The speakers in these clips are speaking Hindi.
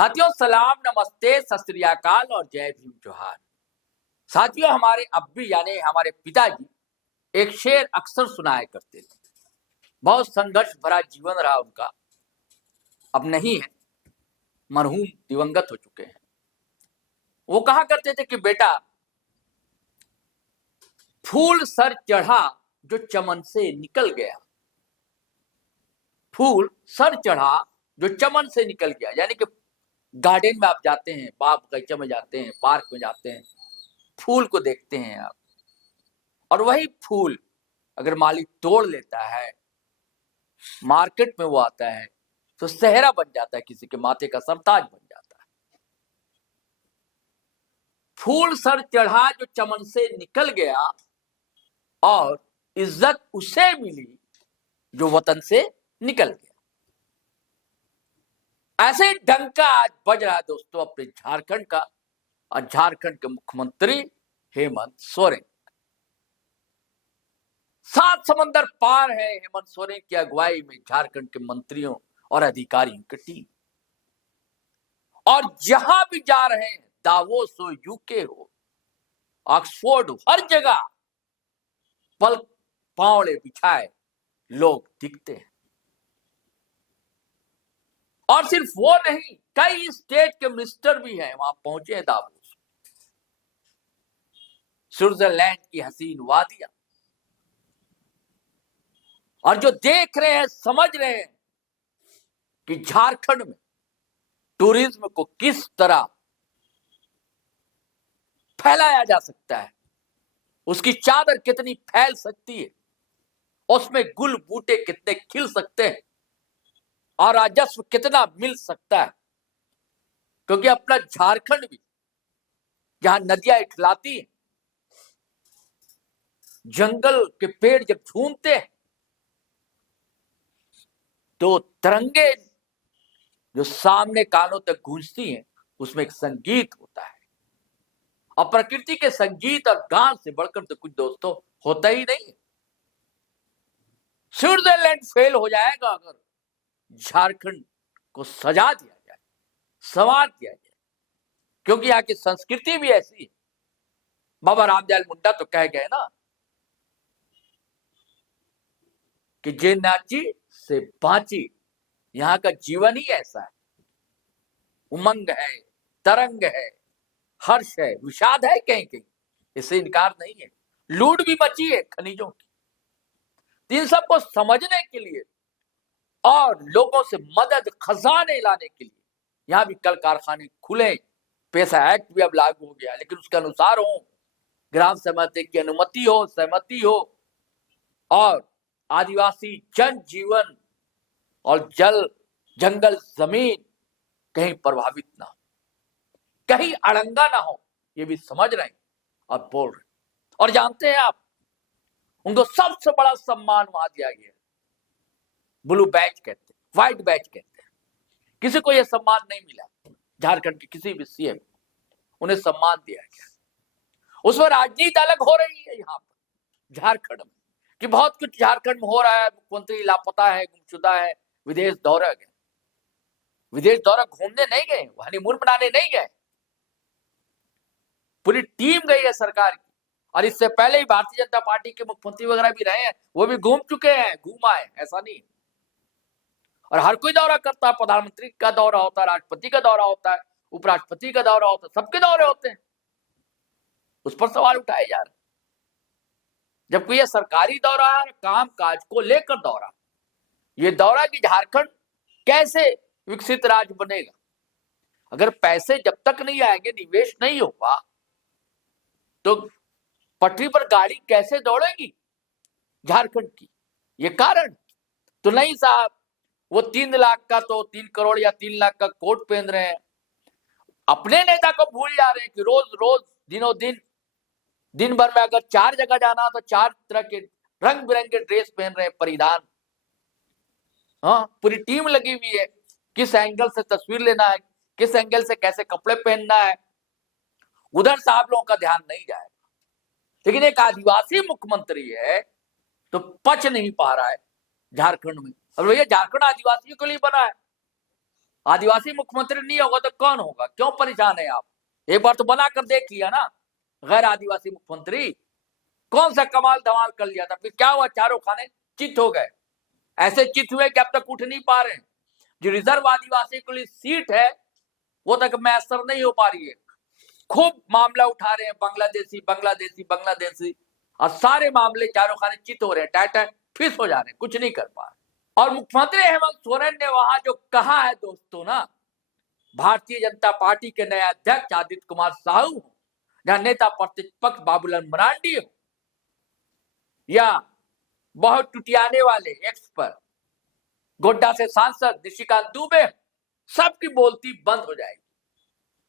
साथियों सलाम, नमस्ते, सत श्री अकाल और जय भीम जोहार। साथियों हमारे अब्बी यानी हमारे पिताजी एक शेर अक्सर सुनाया करते थे। बहुत संघर्ष भरा जीवन रहा उनका, अब नहीं है, मरहूम दिवंगत हो चुके हैं। वो कहा करते थे कि बेटा, फूल सर चढ़ा जो चमन से निकल गया, फूल सर चढ़ा जो चमन से निकल गया। यानी कि गार्डन में आप जाते हैं, बाग बगीचे में जाते हैं, पार्क में जाते हैं, फूल को देखते हैं आप, और वही फूल अगर माली तोड़ लेता है, मार्केट में वो आता है तो सेहरा बन जाता है, किसी के माथे का सरताज बन जाता है। फूल सर चढ़ा जो चमन से निकल गया और इज्जत उसे मिली जो वतन से निकल गया। ऐसे डंका आज बज रहा है दोस्तों अपने झारखंड का, और झारखंड के मुख्यमंत्री हेमंत सोरेन। 7 समंदर पार है हेमंत सोरेन की अगुवाई में झारखंड के मंत्रियों और अधिकारियों की टीम, और जहां भी जा रहे हैं, दावोस हो, यूके हो, ऑक्सफोर्ड हो, हर जगह पल पावड़े बिछाए लोग दिखते हैं। और सिर्फ वो नहीं, कई स्टेट के मिनिस्टर भी हैं वहां पहुंचे हैं दावोस। स्विट्जरलैंड की हसीन वादियां, और जो देख रहे हैं, समझ रहे हैं कि झारखंड में टूरिज्म को किस तरह फैलाया जा सकता है, उसकी चादर कितनी फैल सकती है, उसमें गुल बूटे कितने खिल सकते हैं और राजस्व कितना मिल सकता है। क्योंकि अपना झारखंड भी जहां नदियां इठलाती हैं, जंगल के पेड़ जब झूमते हैं तो तरंगे जो सामने कानों तक गूंजती हैं, उसमें एक संगीत होता है। और प्रकृति के संगीत और गान से बढ़कर तो कुछ दोस्तों होता ही नहीं है। स्विट्जरलैंड फेल हो जाएगा अगर झारखंड को सजा दिया जाए, संवार दिया जाए, क्योंकि यहाँ की संस्कृति भी ऐसी है। बाबा रामदयाल मुंडा तो कह गए ना कि जे नाची से बांची। यहाँ का जीवन ही ऐसा है, उमंग है, तरंग है, हर्ष है, विषाद है, कहीं कहीं इससे इनकार नहीं है। लूट भी मची है खनिजों की। इन सबको समझने के लिए और लोगों से मदद खजाने लाने के लिए यहाँ भी कल कारखाने खुले। पैसा एक्ट भी अब लागू हो गया, लेकिन उसके अनुसार हो, ग्राम सहमति की अनुमति हो, सहमति हो, और आदिवासी जन जीवन और जल, जंगल, जमीन कहीं प्रभावित ना हो, कहीं अड़ंगा ना हो, ये भी समझ रहे हैं और बोल रहे हैं। और जानते हैं आप, उनको सबसे बड़ा सम्मान वहां दिया गया, ब्लू बैच कहते हैं, व्हाइट बैच कहते हैं। किसी को यह सम्मान नहीं मिला, झारखंड के किसी भी सीएम उन्हें सम्मान दिया गया। उसमें राजनीति अलग हो रही है यहाँ पर झारखंड में, कि बहुत कुछ झारखंड में हो रहा है, मुख्यमंत्री लापता है, गुमशुदा है, विदेश दौरा गए। विदेश दौरा घूमने नहीं गए, हनीमून मनाने नहीं गए, पूरी टीम गई है सरकार की। और इससे पहले ही भारतीय जनता पार्टी के मुख्यमंत्री वगैरह भी रहे हैं, वो भी घूम चुके हैं, घूम आए, ऐसा नहीं। और हर कोई दौरा करता है, प्रधानमंत्री का दौरा होता है, राष्ट्रपति का दौरा होता है, उपराष्ट्रपति का दौरा होता है, सबके दौरे होते हैं। उस पर सवाल उठाए जा रहे, जबकि यह सरकारी दौरा है, काम काज को लेकर दौरा। ये दौरा कि झारखंड कैसे विकसित राज्य बनेगा। अगर पैसे जब तक नहीं आएंगे, निवेश नहीं होगा, तो पटरी पर गाड़ी कैसे दौड़ेगी झारखंड की। ये कारण तो नहीं साहब। वो 3 लाख का तो 3 करोड़ या 3 लाख का कोट पहन रहे हैं, अपने नेता को भूल जा रहे हैं कि रोज रोज दिनों दिन भर में अगर 4 जगह जाना तो 4 तरह के रंग बिरंगे ड्रेस पहन रहे हैं, परिधान। हाँ, पूरी टीम लगी हुई है, किस एंगल से तस्वीर लेना है, किस एंगल से कैसे कपड़े पहनना है, उधर साहब लोगों का ध्यान नहीं जाएगा। लेकिन एक आदिवासी मुख्यमंत्री है तो पच नहीं पा रहा है झारखंड में। अब भैया, झारखंड आदिवासियों के लिए बना है, आदिवासी मुख्यमंत्री नहीं होगा तो कौन होगा? क्यों परेशान है आप? एक बार तो बना कर देख लिया ना गैर आदिवासी मुख्यमंत्री। कौन सा कमाल धमाल कर लिया था, फिर क्या हुआ? चारों खाने चित हो गए। ऐसे चित हुए कि अब तक उठ नहीं पा रहे हैं। जो रिजर्व आदिवासी के लिए सीट है वो तक मैसर नहीं हो पा रही है। खूब मामला उठा रहे हैं बांग्लादेशी बांग्लादेशी बांग्लादेशी, और सारे मामले चारों खाने चित हो रहे हैं, टाटा फिस हो जा रहे हैं, कुछ नहीं कर पा रहे। और मुख्यमंत्री हेमंत सोरेन ने वहां जो कहा है दोस्तों ना, भारतीय जनता पार्टी के नए अध्यक्ष आदित्य कुमार साहू हो या नेता प्रतिपक्ष बाबूलाल मरांडी हो या बहुत टुटियाने वाले एक्स पर गोड्डा से सांसद निशिकांत दुबे, सबकी बोलती बंद हो जाएगी।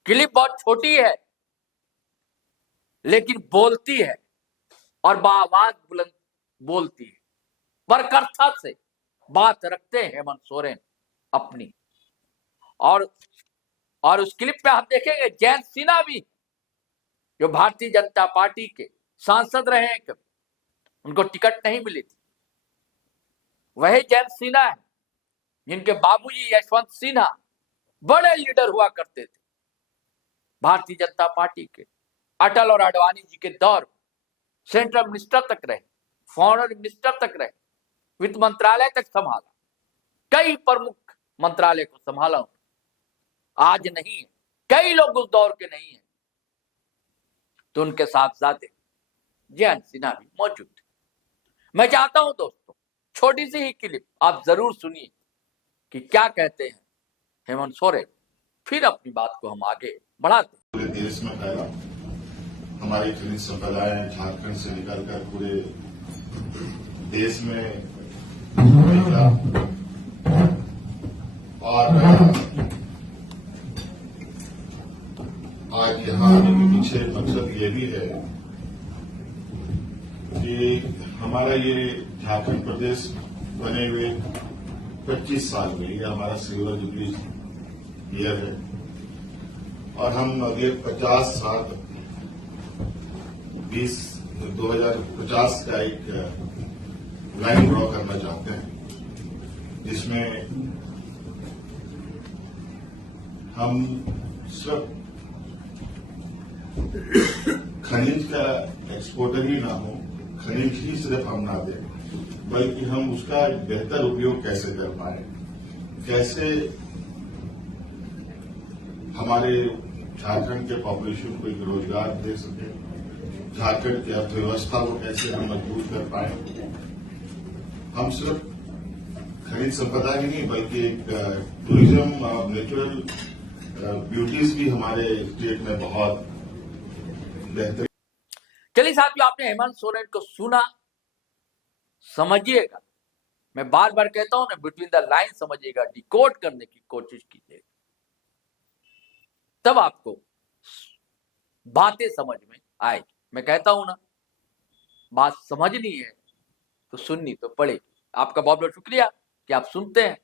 क्लिप बहुत छोटी है लेकिन बोलती है और बाआवाज बुलंद बोलती है। बरकर्ता से बात रखते हैं हेमंत सोरेन अपनी। और उस क्लिप में हम देखेंगे जयंत सिन्हा भी, जो भारतीय जनता पार्टी के सांसद रहे हैं, कभी उनको टिकट नहीं मिली थी, वही जयंत सिन्हा है जिनके बाबूजी यशवंत सिन्हा बड़े लीडर हुआ करते थे भारतीय जनता पार्टी के। अटल और आडवाणी जी के दौर सेंट्रल मिनिस्टर तक रहे, फॉरेन मिनिस्टर तक रहे, वित्त मंत्रालय तक संभाला, कई प्रमुख मंत्रालय को संभाला। आज नहीं है, कई लोग उस दौर के नहीं है, तो उनके साहबजादे जयंत सिन्हा भी मौजूद थे। मैं चाहता हूं दोस्तों छोटी सी ही क्लिप आप जरूर सुनिए कि क्या कहते हैं हेमंत सोरेन, फिर अपनी बात को हम आगे बढ़ाते हैं। पूरे देश में फैला हमारी खनिज संपदाएं झारखंड से निकलकर पूरे देश में फैला। और आज यहाँ आने के पीछे मकसद ये भी है कि हमारा ये झारखंड प्रदेश बने हुए 25 साल में ये हमारा सिल्वर जुबली ईयर है और हम अगले 50 साल 2050 का एक लाइन ड्रॉ करना चाहते हैं, जिसमें हम सिर्फ खनिज का एक्सपोर्टर ही ना हो, खनिज ही सिर्फ हम ना दें, बल्कि हम उसका बेहतर उपयोग कैसे कर पाए, कैसे हमारे झारखंड के पॉपुलेशन को एक रोजगार दे सके, झारखंड की अर्थव्यवस्था को कैसे हम मजबूत कर पाए। हम सिर्फ खनिज संपदा ही नहीं बल्कि एक टूरिज्म और नेचुरल ब्यूटीज भी हमारे स्टेट में बहुत बेहतर। चलिए साथियों, आपने हेमंत सोरेन को सुना, समझिएगा। मैं बार बार कहता हूं ना, बिटवीन द लाइन समझिएगा, डिकोड करने की कोशिश कीजिएगा, तब आपको बातें समझ में आएगी। मैं कहता हूं ना, बात समझनी है तो सुननी तो पड़ेगी। आपका बहुत बहुत शुक्रिया कि आप सुनते हैं,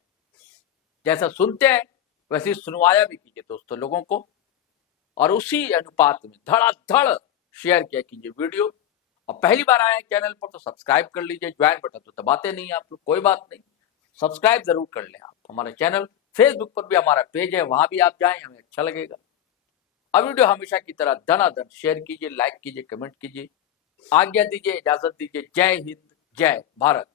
जैसा सुनते हैं वैसे सुनवाया भी कीजिए दोस्तों लोगों को, और उसी अनुपात में धड़ाधड़ शेयर किया कीजिए वीडियो। और पहली बार आए चैनल पर तो सब्सक्राइब कर लीजिए, ज्वाइन बटन तो दबाते नहीं आप लोग, कोई बात नहीं, सब्सक्राइब जरूर कर लें आप हमारा चैनल। फेसबुक पर भी हमारा पेज है, वहां भी आप जाएं, हमें अच्छा लगेगा। अब वीडियो हमेशा की तरह धनाधन शेयर कीजिए, लाइक कीजिए, कमेंट कीजिए। आज्ञा दीजिए, इजाजत दीजिए। जय हिंद, जय भारत।